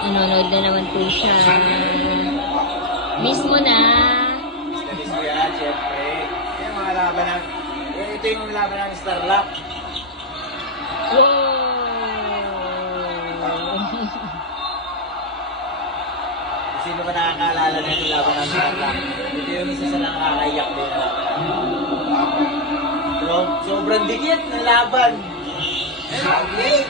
Nanonood na naman po siya. Miss mo na. Miss mo yan, syempre. Yung mga laban ng... Ito yung laban ng Starlock. Wow! Sino ba nakakaalala na yung laban ng Starlock? Ito yung isa sa nakakaiyak din na laban. Sobrang dikit na laban. Okay.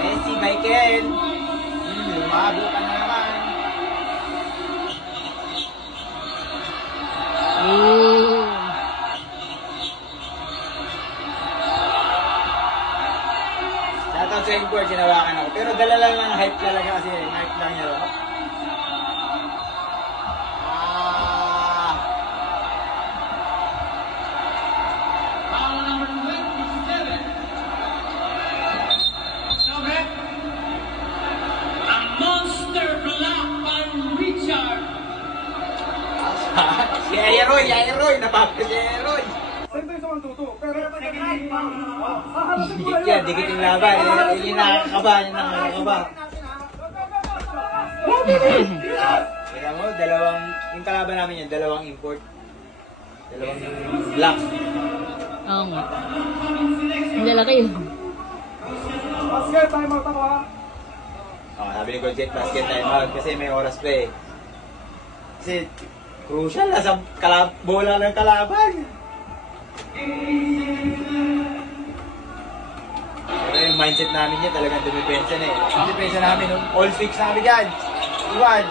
Messi, Michael. Lumabo ka na naman. Shoutout sa import, sinawakan ako. Pero dala lang ng hype talaga kasi hype lang niya. Si Aeroy, napapos si Aeroy. Dikit yung laban, yung nakakaba. Kaya mo, yung kalaban namin yan, dalawang import. Dalawang black. Oo nga. Hindi laki yun. Basket, time out ako ha. Sabi ni Goljet, basket time out kasi may oras pa eh. Kasi crucial na sa bola ng kalaban. Pero yung mindset namin niya talagang dumipensa na eh. Yung depensa namin, all fix namin yan. Iwan.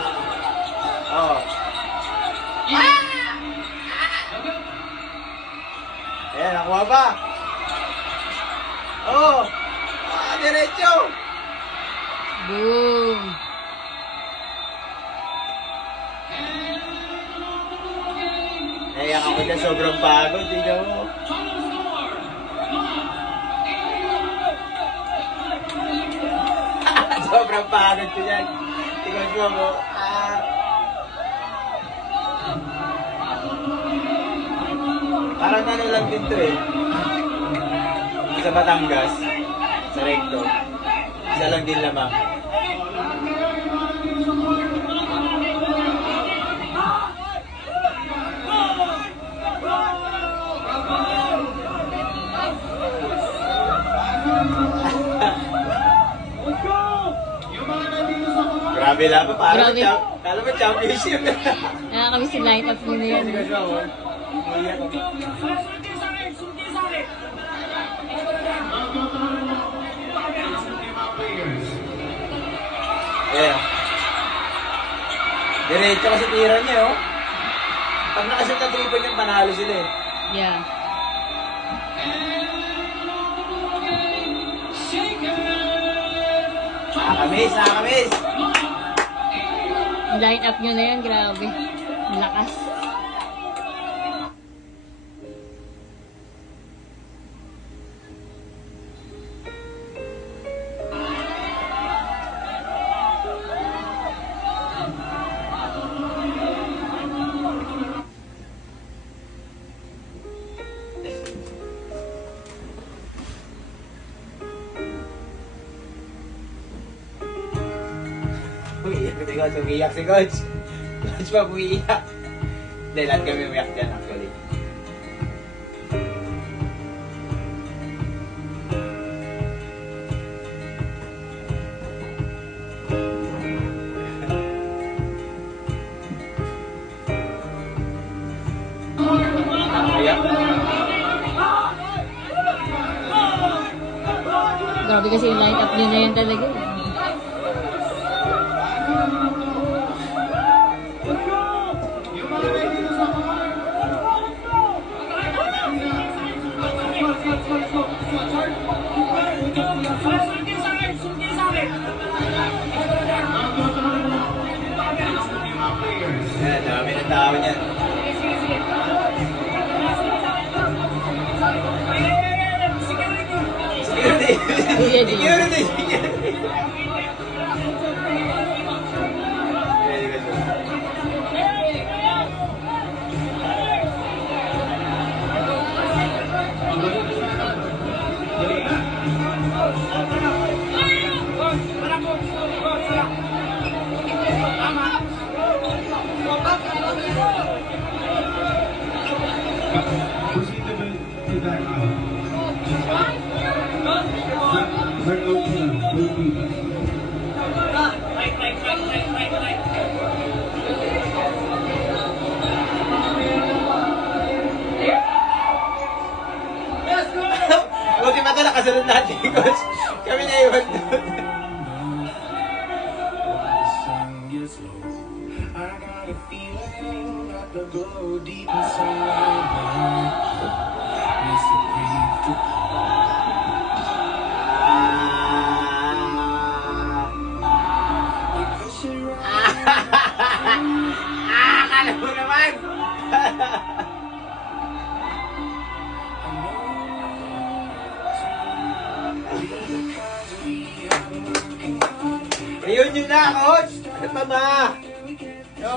Ayan, nakuha ba? Diretso. Boom! Naiyak ako dyan, sobrang pagod. Tingnan mo. Sobrang pagod ko dyan. Tingnan mo. Parang ano lang din to eh. Sa Batangas, sa Recto. Isa lang din lamang. Grabe lang pa, parang kala mo championship. Nakakamiss yung line-up mo na yan. Ayan. Diretso kasi tira niya, oh. Pag nakashoot ng 3 point yung panalo sila eh. Yeah. Nakakamiss. Yung line-up nyo na yan, grabe. Lakas. Umiiyak si Coach. Coach pa umiiyak. Hindi, lahat kami umiyak dyan actually. Umiiyak. Grabe kasi yung line-up nyo na yan talaga. Ayan, dami ng tao niyan. Security! Start out na, movie. Buti pa ito nakasunod natin, coach. Kami na iwan doon. Akala mo naman! Reunion na, coach! Ano pa ba? Yo.